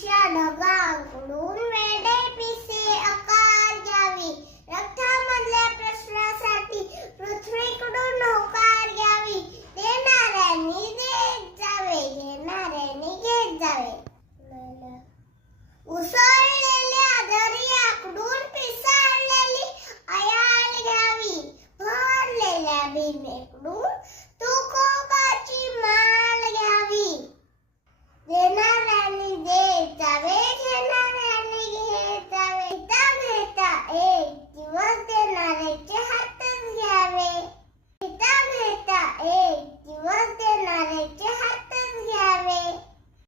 परीक्षा ढगांकडून वेडे पिसे आकार घ्यावी. रक्तामधल्या प्रश्नासाठी पृथ्वीकडून होकार घ्यावी. देणाऱ्यांनी देत जावे, घेणाऱ्यांनी घेत जावे. उसळलेल्या दर्याकडून पिसाळलेली अयाल घ्यावी. भरलेल्या भीमेकडून